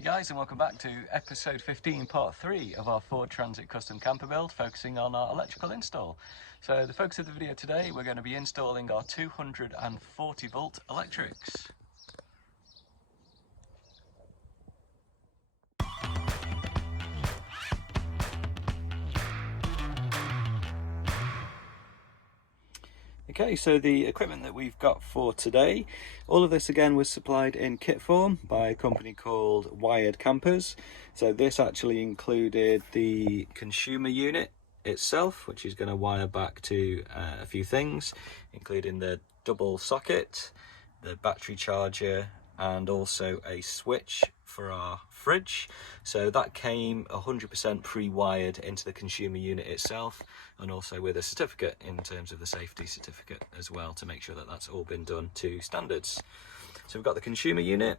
Hey guys, and welcome back to episode 15 part 3 of our Ford Transit custom camper build, focusing on our electrical install. So the focus of the video today, we're going to be installing our 240 volt electrics. Okay, so the equipment that we've got for today, all of this again was supplied in kit form by a company called Wired Campers. So this actually included the consumer unit itself, which is going to wire back to a few things, including the double socket, the battery charger, and also a switch for our fridge. So that came 100% pre-wired into the consumer unit itself, and also with a certificate in terms of the safety certificate as well, to make sure that that's all been done to standards. So we've got the consumer unit,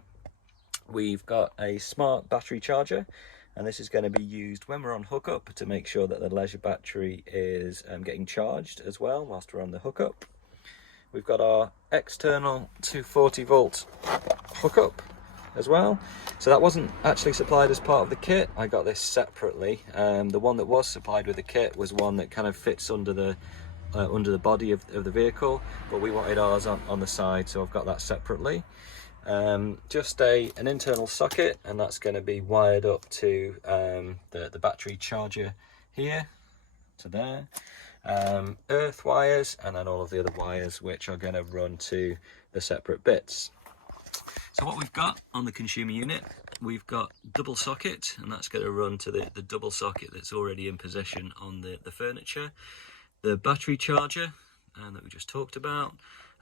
we've got a smart battery charger, and this is going to be used when we're on hookup to make sure that the leisure battery is getting charged as well whilst we're on the hookup. We've got our external 240 volt hookup as well. So that wasn't actually supplied as part of the kit. I got this separately. The one that was supplied with the kit was one that kind of fits under the body of the vehicle, but we wanted ours on the side, so I've got that separately. Just an internal socket, and that's going to be wired up to the battery charger here to there. Earth wires, and then all of the other wires which are going to run to the separate bits. So what we've got on the consumer unit, we've got double socket, and that's going to run to the double socket that's already in position on the furniture, the battery charger that we just talked about,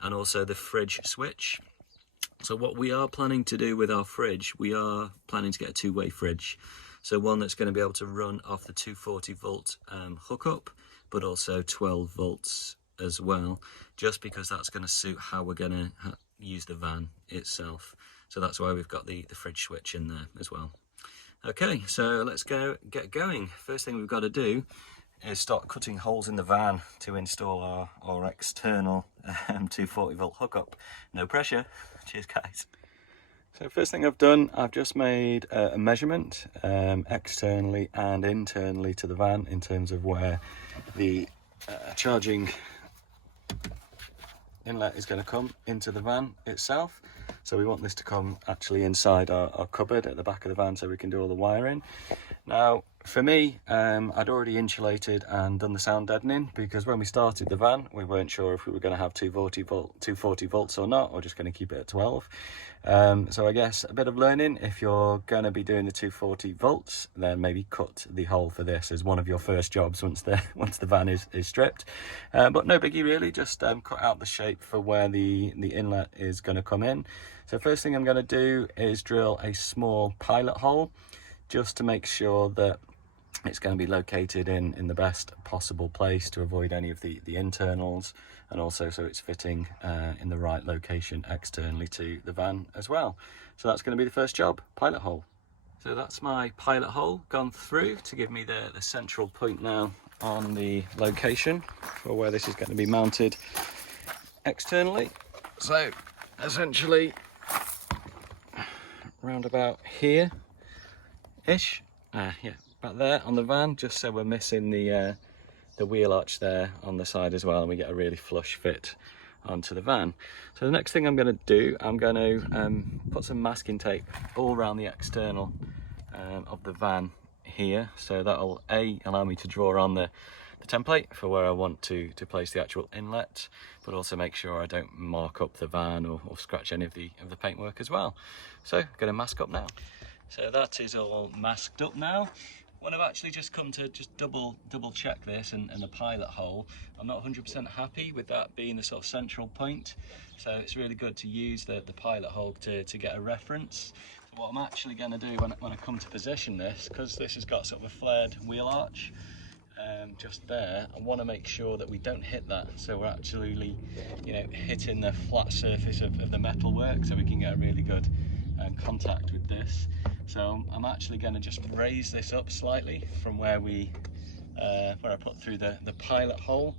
and also the fridge switch. So what we are planning to do with our fridge, we are planning to get a two-way fridge. So one that's going to be able to run off the 240 volt hookup, but also 12 volts as well, just because that's going to suit how we're going to use the van itself. So that's why we've got the fridge switch in there as well. Okay, so let's get going. First thing we've got to do is start cutting holes in the van to install our external 240 volt hookup. No pressure. Cheers guys. So first thing I've done, I've just made a measurement externally and internally to the van in terms of where the charging inlet is going to come into the van itself. So we want this to come actually inside our cupboard at the back of the van, so we can do all the wiring. Now for me, I'd already insulated and done the sound deadening, because when we started the van we weren't sure if we were going to have 240 volts or not, or just going to keep it at 12. So I guess a bit of learning: if you're going to be doing the 240 volts, then maybe cut the hole for this as one of your first jobs once the van is stripped. But no biggie really, just cut out the shape for where the inlet is going to come in. So first thing I'm going to do is drill a small pilot hole, just to make sure that it's going to be located in the best possible place to avoid any of the internals, and also so it's fitting in the right location externally to the van as well. So that's going to be the first job, pilot hole. So that's my pilot hole gone through to give me the central point now on the location for where this is going to be mounted externally. So essentially round about here ish, yeah, about there on the van, just so we're missing the wheel arch there on the side as well, and we get a really flush fit onto the van. So the next thing I'm going to do, I'm going to put some masking tape all around the external of the van here, so that'll allow me to draw on the template for where I want to place the actual inlet, but also make sure I don't mark up the van or scratch any of the paintwork as well. So I'm going to mask up now. So that is all masked up now. When I've actually just come to just double check this and the pilot hole, I'm not 100% happy with that being the sort of central point. So it's really good to use the pilot hole to get a reference. So what I'm actually going to do when I come to position this, because this has got sort of a flared wheel arch just there, I want to make sure that we don't hit that, so we're actually, you know, hitting the flat surface of the metalwork, so we can get a really good contact with this. So I'm actually going to just raise this up slightly from where I put through the pilot hole,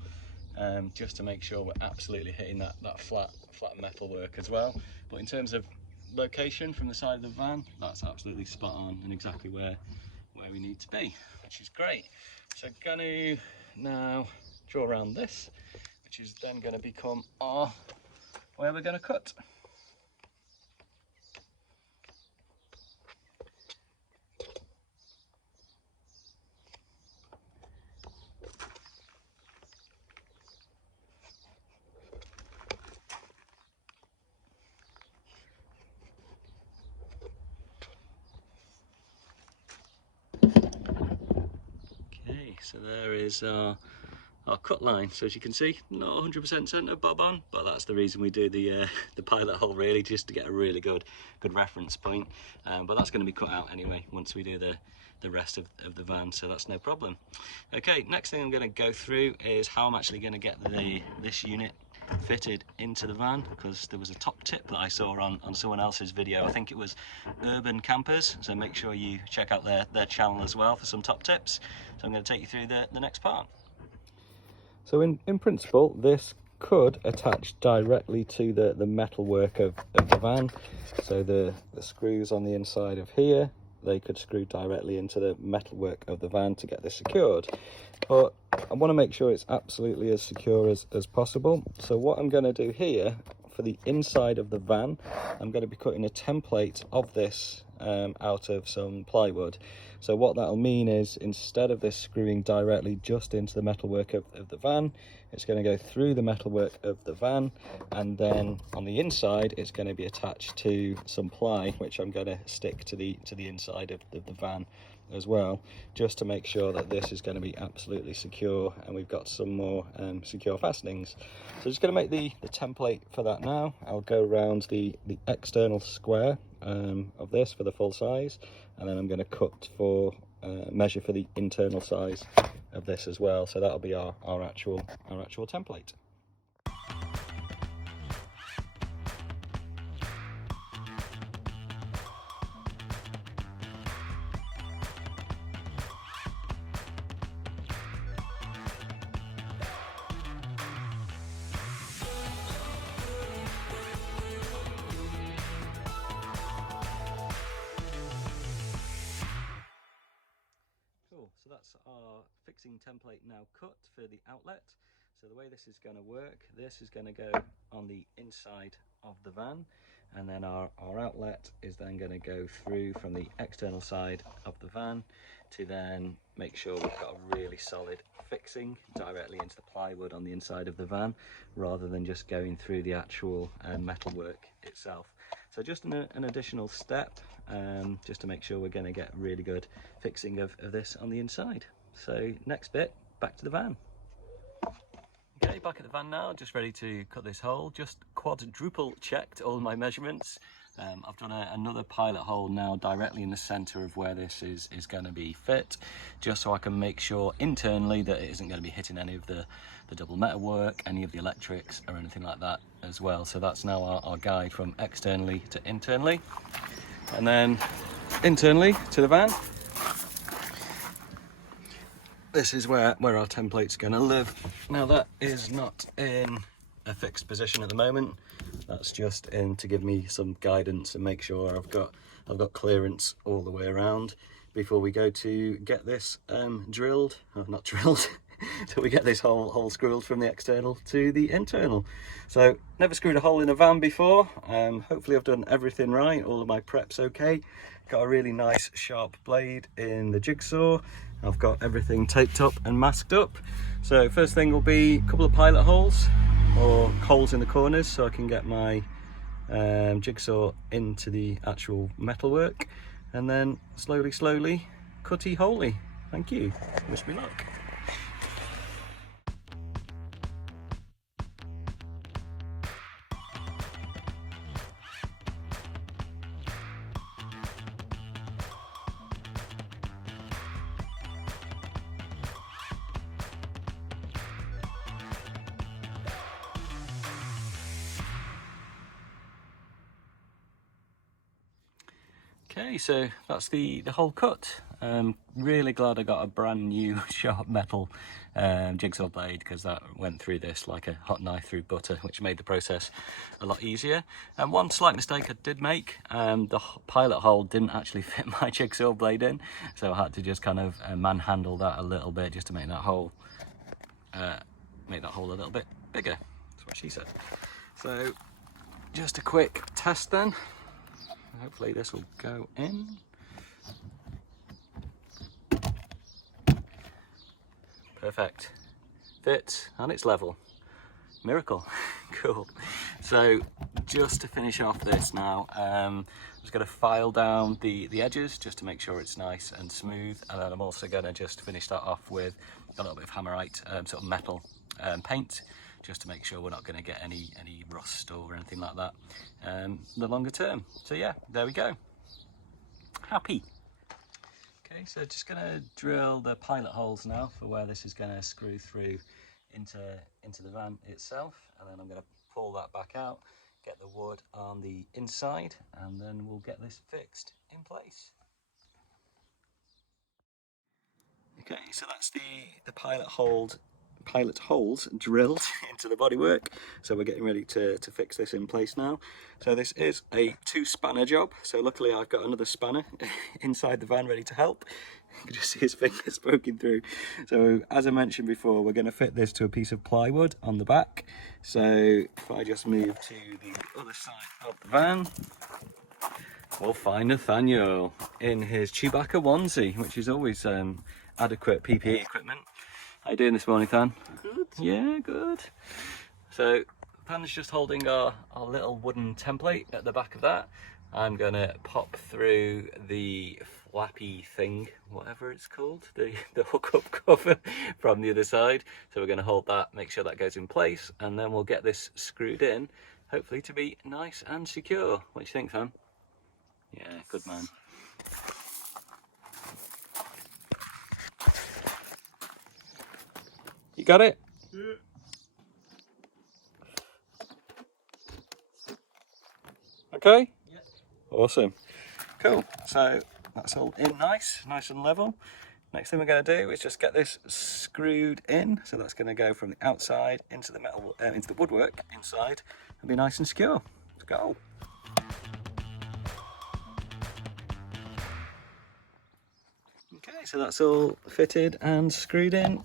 just to make sure we're absolutely hitting that flat metalwork as well. But in terms of location from the side of the van, that's absolutely spot on and exactly where we need to be, which is great. So I'm going to now draw around this, which is then going to become our where we're going to cut. Okay, so there is our cut line. So as you can see, not 100% centre bob on, but that's the reason we do the pilot hole, really, just to get a really good reference point. But that's going to be cut out anyway once we do the rest of the van, so that's no problem. Okay, next thing I'm going to go through is how I'm actually going to get this unit fitted into the van, because there was a top tip that I saw on someone else's video. I think it was Urban Campers, so make sure you check out their channel as well for some top tips. So I'm going to take you through the next part. So in principle, this could attach directly to the metalwork of the van. So the screws on the inside of here, they could screw directly into the metalwork of the van to get this secured. But I want to make sure it's absolutely as secure as possible. So what I'm going to do here, for the inside of the van, I'm going to be cutting a template of this out of some plywood. So what that'll mean is, instead of this screwing directly just into the metalwork of the van, it's going to go through the metalwork of the van, and then on the inside it's going to be attached to some ply, which I'm going to stick to the inside of the van as well, just to make sure that this is going to be absolutely secure, and we've got some more secure fastenings. So just going to make the template for that now. I'll go around the external square of this for the full size, and then I'm going to cut for measure for the internal size of this as well. So that'll be our actual template. So that's our fixing template now cut for the outlet. So the way this is going to work, this is going to go on the inside of the van, and then our outlet is then going to go through from the external side of the van to then make sure we've got a really solid fixing directly into the plywood on the inside of the van, rather than just going through the actual metalwork itself. So just an additional step, just to make sure we're going to get really good fixing of this on the inside. So next bit, back to the van. Okay, back at the van now, just ready to cut this hole. Just quadruple checked all my measurements. I've done another pilot hole now directly in the centre of where this is going to be fit, just so I can make sure internally that it isn't going to be hitting any of the double metalwork, any of the electrics or anything like that as well. So that's now our guide from externally to internally, and then internally to the van. This is where our template's going to live. Now that is not in a fixed position at the moment. That's just in to give me some guidance and make sure I've got clearance all the way around before we go to get this drilled, or not drilled, till we get this hole screwed from the external to the internal. So never screwed a hole in a van before. Hopefully I've done everything right, all of my prep's okay. Got a really nice sharp blade in the jigsaw. I've got everything taped up and masked up. So first thing will be a couple of pilot holes, or holes in the corners, so I can get my jigsaw into the actual metalwork, and then slowly cutty holey. Thank you, wish me luck. Okay, so that's the whole cut. Really glad I got a brand new sharp metal jigsaw blade, because that went through this like a hot knife through butter, which made the process a lot easier. And one slight mistake I did make, the pilot hole didn't actually fit my jigsaw blade in, so I had to just kind of manhandle that a little bit just to make that hole a little bit bigger. That's what she said. So just a quick test then. Hopefully this will go in. Perfect. Fits and it's level. Miracle. Cool. So just to finish off this now, I'm just going to file down the edges just to make sure it's nice and smooth, and then I'm also going to just finish that off with a little bit of hammerite, sort of metal paint, just to make sure we're not going to get any rust or anything like that the longer term. So yeah, there we go. Happy. Okay, so just going to drill the pilot holes now for where this is going to screw through into the van itself, and then I'm going to pull that back out, get the wood on the inside, and then we'll get this fixed in place. Okay, so that's the pilot holes drilled into the bodywork, so we're getting ready to fix this in place now. So this is a 2-spanner job, so luckily I've got another spanner inside the van ready to help. You can just see his fingers poking through. So as I mentioned before, we're going to fit this to a piece of plywood on the back. So if I just move to the other side of the van, we'll find Nathaniel in his Chewbacca onesie, which is always adequate PPE equipment. How you doing this morning, Than? Good. Yeah, good. So Than's just holding our little wooden template at the back of that. I'm gonna pop through the flappy thing, whatever it's called, the hookup cover from the other side. So we're gonna hold that, make sure that goes in place, and then we'll get this screwed in, hopefully to be nice and secure. What do you think, Than? Yeah, good man. You got it? Yeah. Okay? Yeah. Awesome. Cool. So that's all in nice and level. Next thing we're going to do is just get this screwed in. So that's going to go from the outside into the metal, into the woodwork inside, and be nice and secure. Let's go. Okay, so that's all fitted and screwed in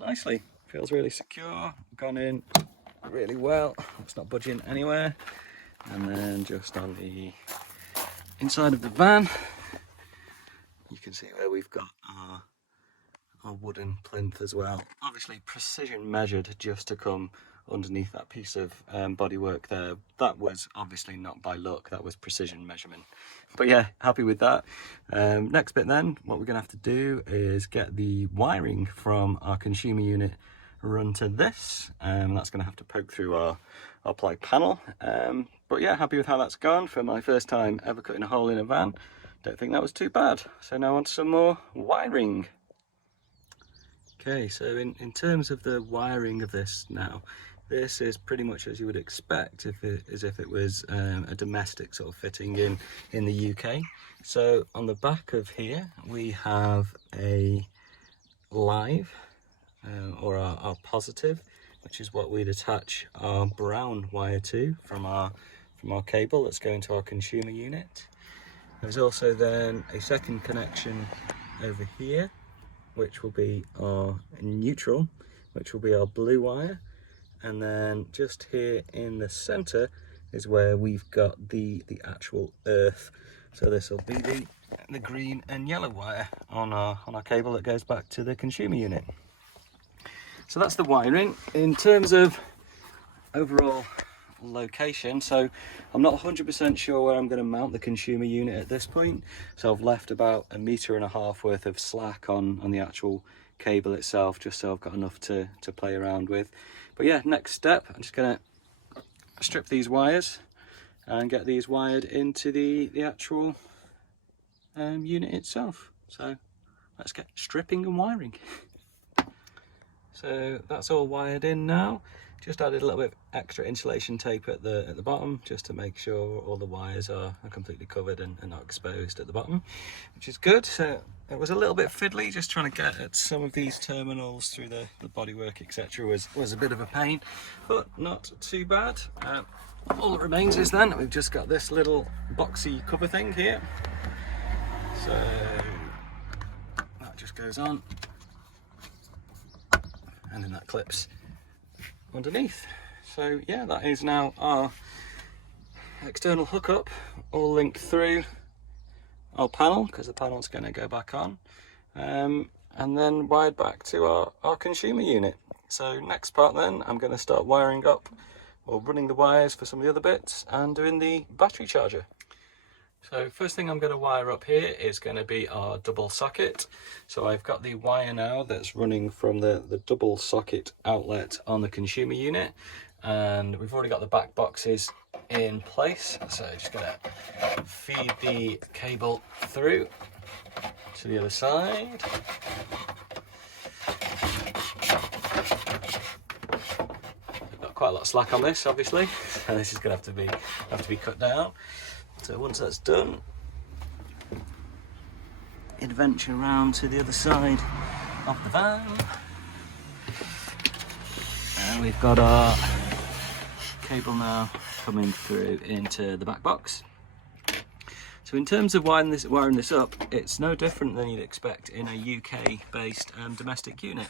nicely. Feels really secure, gone in really well. It's not budging anywhere. And then just on the inside of the van, you can see where we've got our wooden plinth as well. Obviously precision measured just to come underneath that piece of bodywork there. That was obviously not by luck, that was precision measurement. But yeah, happy with that. Next bit then, what we're gonna have to do is get the wiring from our consumer unit run to this. That's gonna have to poke through our ply panel. But yeah, happy with how that's gone for my first time ever cutting a hole in a van. Don't think that was too bad. So now on to some more wiring. Okay, so in terms of the wiring of this now, this is pretty much as you would expect as if it was a domestic sort of fitting in the UK. So on the back of here we have a live or our positive, which is what we'd attach our brown wire to from our cable that's going to our consumer unit. There's also then a second connection over here, which will be our neutral, which will be our blue wire. And then just here in the center is where we've got the actual earth. So this will be the green and yellow wire on our cable that goes back to the consumer unit. So that's the wiring. In terms of overall location, so I'm not 100% sure where I'm going to mount the consumer unit at this point, so I've left about 1.5 meters worth of slack on the actual cable itself, just so I've got enough to play around with. But yeah, next step, I'm just going to strip these wires and get these wired into the actual unit itself. So let's get stripping and wiring. So that's all wired in now. just added a little bit of extra insulation tape at the bottom, just to make sure all the wires are completely covered and not exposed at the bottom, which is good. So it was a little bit fiddly, just trying to get at some of these terminals through the bodywork, etc. was a bit of a pain, but not too bad. All that remains is then we've just got this little boxy cover thing here, so that just goes on and then that clips underneath. So yeah, that is now our external hookup, all linked through our panel, because the panel's going to go back on, and then wired back to our consumer unit. So next part then, I'm going to start wiring up, or running the wires for some of the other bits, and doing the battery charger. So first thing I'm going to wire up here is going to be our double socket. So I've got the wire now that's running from the double socket outlet on the consumer unit, and we've already got the back boxes in place. So just going to feed the cable through to the other side. I've got quite a lot of slack on this, obviously, so this is going to have to be cut down. So once that's done, adventure around to the other side of the van, and we've got our cable now coming through into the back box. So in terms of wiring this up, it's no different than you'd expect in a UK based domestic unit.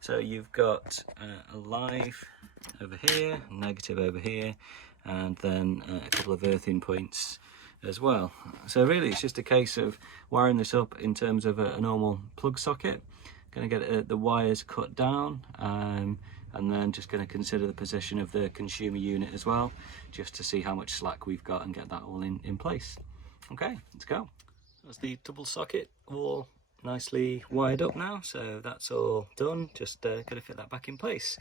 So you've got a live over here, negative over here, and then a couple of earthing points as well. So really it's just a case of wiring this up in terms of a normal plug socket. Going to get the wires cut down, and then just going to consider the position of the consumer unit as well, just to see how much slack we've got and get that all in place. Okay, let's go. That's the double socket all nicely wired up now, so that's all done. Just going to fit that back in place.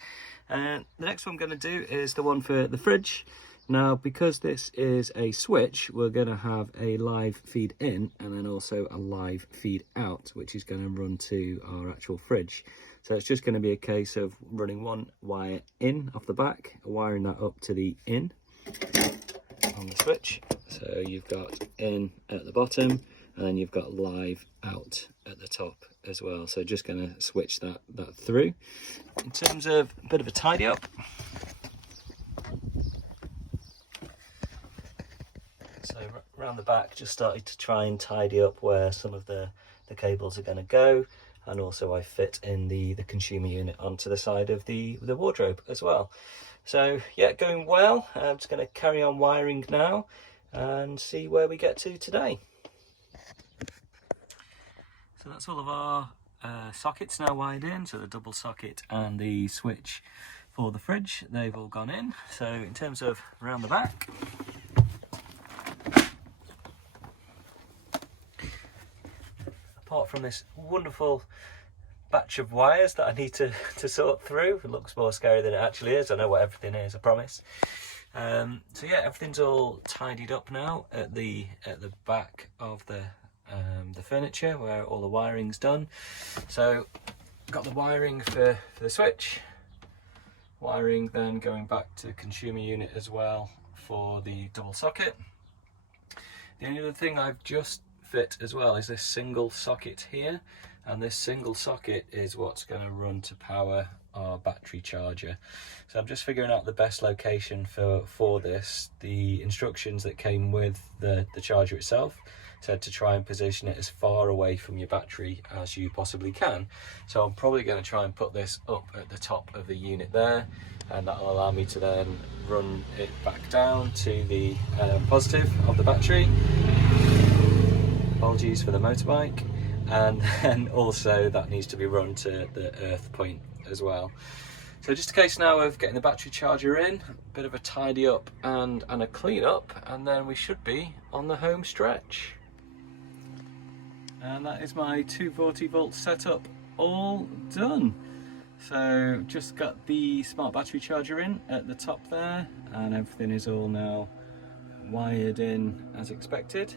The next one I'm going to do is the one for the fridge. Now, because this is a switch, we're going to have a live feed in and then also a live feed out, which is going to run to our actual fridge. So it's just going to be a case of running one wire in off the back, wiring that up to the in on the switch. So you've got in at the bottom, and then you've got live out at the top as well. So just going to switch that through. In terms of a bit of a tidy up, so around the back, just started to try and tidy up where some of the cables are going to go, and also I fit in the consumer unit onto the side of the wardrobe as well. So yeah, going well. I'm just going to carry on wiring now and see where we get to today. So that's all of our sockets now wired in, so the double socket and the switch for the fridge, they've all gone in. So in terms of around the back, apart from this wonderful batch of wires that I need to sort through, it looks more scary than it actually is. I know what everything is, I promise. So yeah, everything's all tidied up now at the back of the furniture where all the wiring's done. So got the wiring for the switch, wiring then going back to consumer unit as well for the double socket. The only other thing I've just fit as well is this single socket here, and this single socket is what's going to run to power our battery charger. So I'm just figuring out the best location for this. The instructions that came with the charger itself said to try and position it as far away from your battery as you possibly can. So I'm probably going to try and put this up at the top of the unit there, and that will allow me to then run it back down to the positive of the battery. Apologies for the motorbike. And then also that needs to be run to the earth point as well. So just a case now of getting the battery charger in, a bit of a tidy up and a clean up, and then we should be on the home stretch. And that is my 240 volt setup all done. So just got the smart battery charger in at the top there, and everything is all now wired in as expected.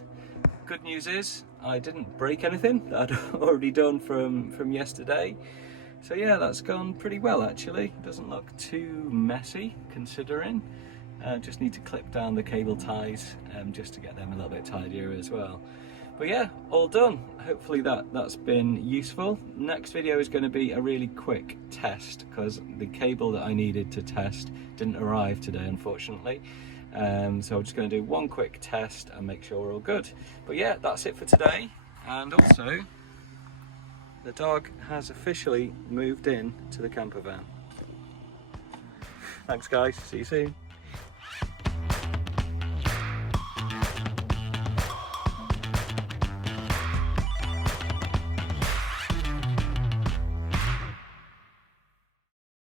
Good news is I didn't break anything that I'd already done from yesterday. So yeah, that's gone pretty well actually. Doesn't look too messy considering. Just need to clip down the cable ties just to get them a little bit tidier as well. But yeah, all done. Hopefully that's been useful. Next video is going to be a really quick test because the cable that I needed to test didn't arrive today, unfortunately. So I'm just going to do one quick test and make sure we're all good. But yeah, that's it for today. And also, the dog has officially moved in to the camper van. Thanks guys, see you soon.